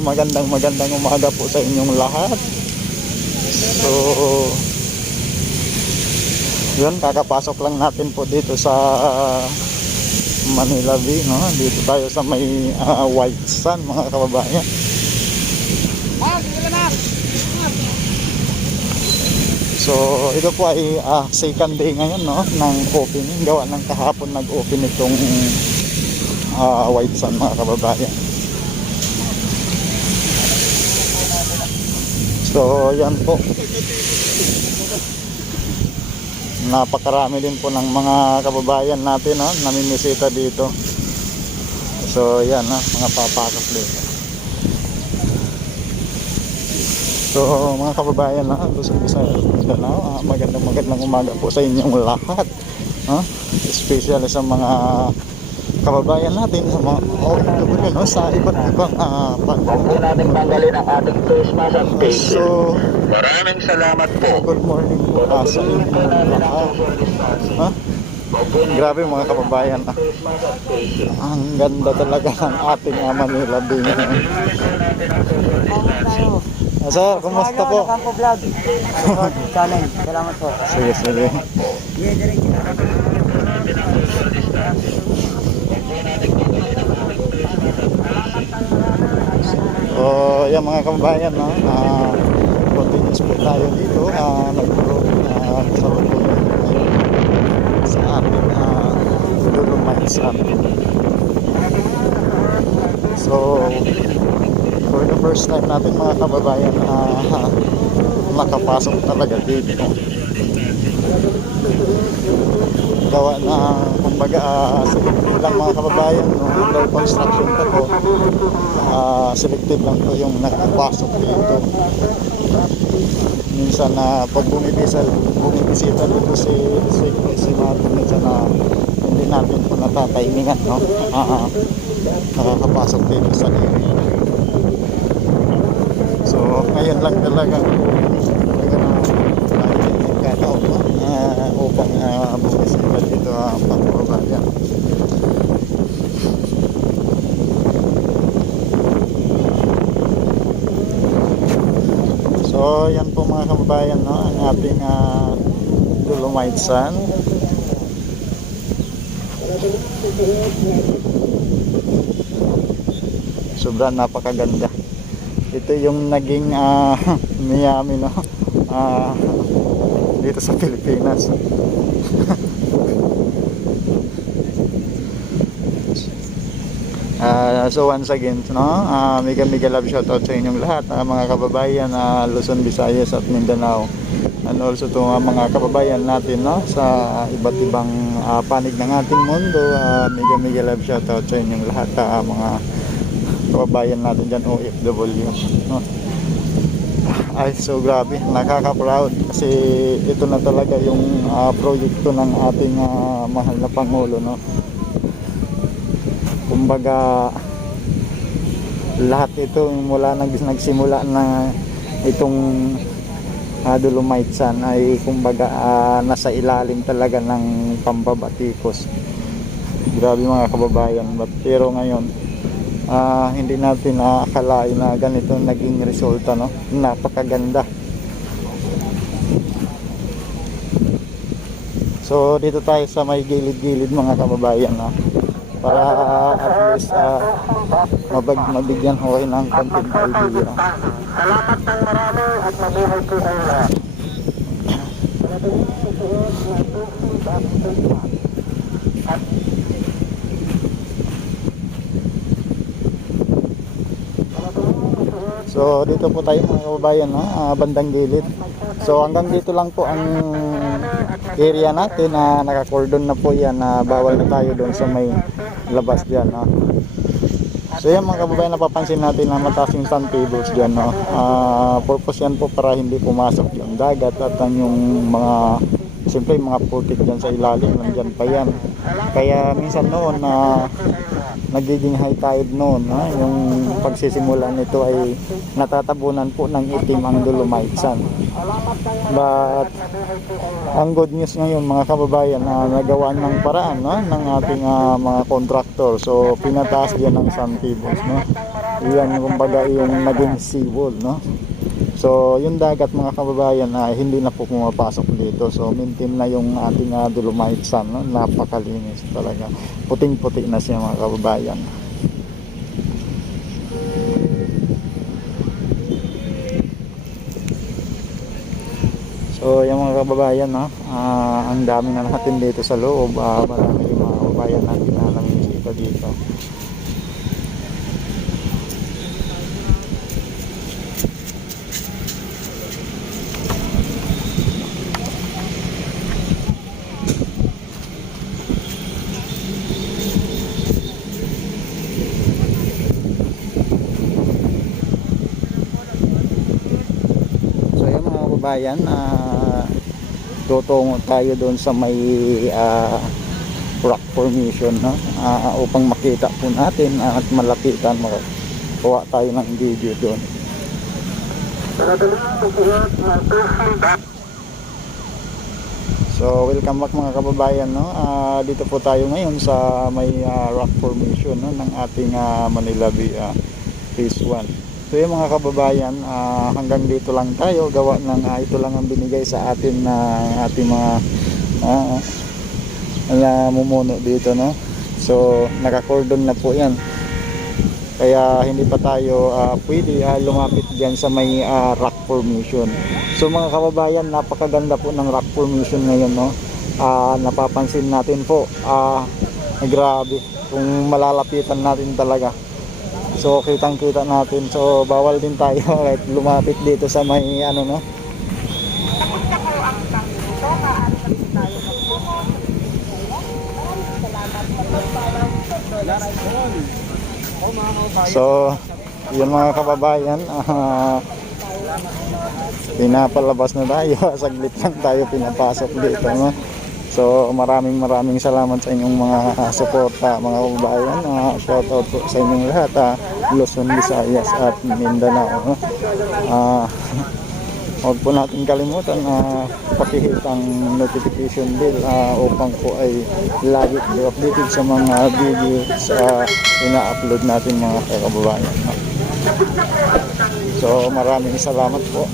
magandang umaga po sa inyong lahat. So, yun, kakapasok lang natin po dito sa Manila Bay, no? Dito tayo sa may White Sand, mga kababayan. So, ito po ay second day ngayon, no, ng opening. Gawa ng kahapon nag-open itong White Sand, mga kababayan. So, yan po. Napakarami din po ng mga kababayan natin, no, namimisita dito. So, yan, no, mga papakap dito. So, mga kababayan, no, Luzon, Visayas, Mindanao, magandang umaga po sa inyong lahat, no? Especially sa mga kababayan natin, sa mga OFW, no, sa iba't ibang Huwag po natin tanggalin ang ating face mask at face shield. So, Maraming salamat po. good morning po sa inyong lahat. Grabe mga kababayan, ang ganda talaga ng ating Manila Bay. Sir, kumusta po? Campo Vlog. Support channel. Salamat po. Sige, sige. So, yan mga kababayan, no? Continuous po tayo dito. Sa ating Dolomite Sand. So, for the first time natin mga kababayan, makapasok talaga dito. Gawa na, kumbaga, selective lang mga kababayan, no? Under construction pa po. Selective lang po yung nakapasok dito. Minsan na pag bumibisita dito si Martin, minsan na hindi natin po natatimingan, no? Nakakapasok dito sa area. So, ngayon lang talaga nagkataon, no? Upang bumisita dito ang pagbabayan. So, yan po mga kababayan, no? Ang ating Dolomite Sand. Sobrang napakaganda. Ito yung naging Miami, no? Dito sa Pilipinas. So once again, no, mega love shoutout sa inyong lahat, mga kababayan Luzon, Visayas at Mindanao, and also to mga kababayan natin, no, sa iba't ibang panig ng ating mundo. Mega love shoutout sa inyong lahat, mga kababayan natin dyan, OFW, no? Ay, so grabe, nakaka-proud kasi ito na talaga yung proyekto ng ating mahal na Pangulo, no? Kumbaga, lahat ito mula nagsimula na itong Dolomite Sand ay kumbaga nasa ilalim talaga ng pambabatikos. Grabe mga kababayan, pero ngayon hindi natin akalain na ganito naging resulta, no? Napakaganda. So dito tayo sa may gilid-gilid mga kababayan, no? Para at least mabigyan ko kayo ng content idea. Salamat ng marami at mabuhay po kayo lahat. So dito po tayo mga kababayan, no? Bandang gilid. So hanggang dito lang po ang area natin, naka-cordon na po yan, bawal na tayo doon sa may labas dyan, no? So yan mga kababayan, napapansin natin na mataas yung sand tables dyan, no? Purpose yan po para hindi pumasok yung dagat at yung mga, siyempre yung mga putik dyan sa ilalim, nandyan pa yan. Kaya minsan noon nagiging high tide noon, yung pagsisimula nito ay natatabunan po ng itim ang Dolomite Sand. But ang good news ngayon mga kababayan, nagawa ng paraan, no, ng ating mga contractor. So pinataas diyan ng sand tables, no? yan kumbaga yung naging seawall, no? So yung dagat mga kababayan hindi na po pumapasok dito. So maintain na yung ating dolomite sand, no? Napakalinis talaga, puting-puti na siya mga kababayan. So yung mga kababayan, no? Ang dami na natin dito sa loob. Marami yung mga kababayan natin na nangisita dito. So yung mga kababayan, tutungo tayo doon sa may rock formation, no? Upang makita po natin at malapitan, makakuha tayo ng video doon. So welcome back mga kababayan, no? Dito po tayo ngayon sa may rock formation, no? Ng ating Manila Bay Phase 1. So yung mga kababayan, hanggang dito lang tayo, gawa ng ito lang ang binigay sa atin na ating mga mumuno dito, no? So naka-cordon na po yan, kaya hindi pa tayo pwede lumapit diyan sa may rock formation. So mga kababayan, napakaganda po ng rock formation ngayon, no? Napapansin natin po, grabe kung malalapitan natin talaga. So kitang kita natin, so bawal din tayo right, lumapit dito sa may no. So yun mga kababayan, pinapalabas na tayo. Saglit lang tayo pinapasok dito, no? So maraming salamat sa inyong mga suporta mga kababayan. Shout out po sa inyong lahat, Luzon, Visayas at Mindanao, no? Huwag po natin kalimutan pakihit ang notification bell upang po ay lagi updated sa mga videos ina-upload natin mga kababayan. So maraming salamat po.